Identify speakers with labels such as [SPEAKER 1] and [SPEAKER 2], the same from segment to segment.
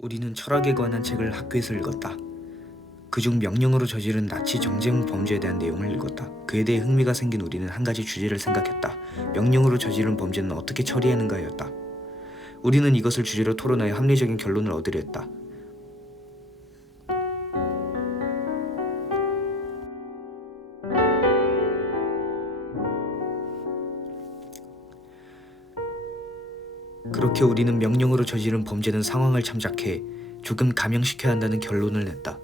[SPEAKER 1] 우리는 철학에 관한 책을 학교에서 읽었다. 그중 명령으로 저지른 나치 정쟁 범죄에 대한 내용을 읽었다. 그에 대해 흥미가 생긴 우리는 한 가지 주제를 생각했다. 명령으로 저지른 범죄는 어떻게 처리하는가였다. 우리는 이것을 주제로 토론하여 합리적인 결론을 얻으려 했다. 그렇게 우리는 명령으로 저지른 범죄는 상황을 참작해 조금 감형시켜야 한다는 결론을 냈다.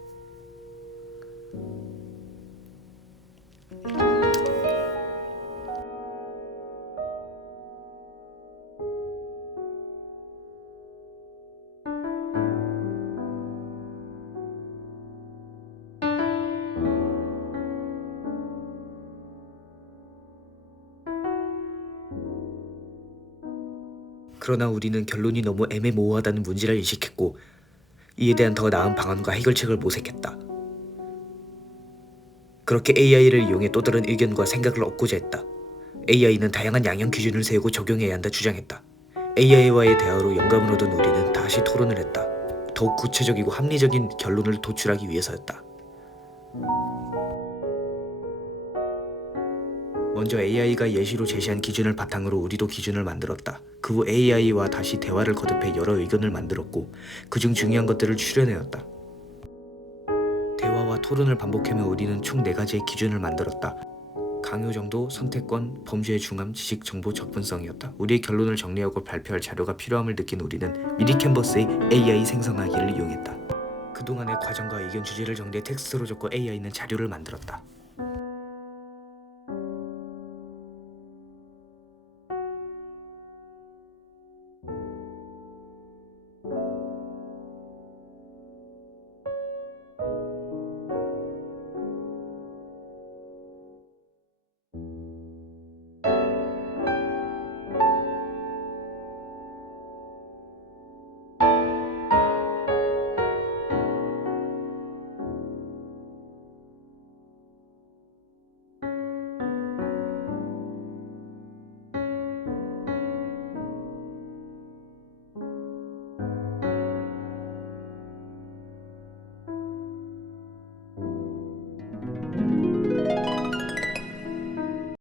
[SPEAKER 1] 그러나 우리는 결론이 너무 애매모호하다는 문제를 인식했고 이에 대한 더 나은 방안과 해결책을 모색했다. 그렇게 AI를 이용해 또 다른 의견과 생각을 얻고자 했다. AI는 다양한 양형 기준을 세우고 적용해야 한다 주장했다. AI와의 대화로 영감을 얻은 우리는 다시 토론을 했다. 더욱 구체적이고 합리적인 결론을 도출하기 위해서였다. 먼저 AI가 예시로 제시한 기준을 바탕으로 우리도 기준을 만들었다. 그 후 AI와 다시 대화를 거듭해 여러 의견을 만들었고 그중 중요한 것들을 추려내었다. 대화와 토론을 반복하며 우리는 총네 가지의 기준을 만들었다. 강요 정도, 선택권, 범죄의 중함, 지식 정보 접근성이었다. 우리의 결론을 정리하고 발표할 자료가 필요함을 느낀 우리는 미리 캔버스의 AI 생성하기를 이용했다. 그동안의 과정과 의견 주제를 정리해 텍스트로 적고 AI는 자료를 만들었다.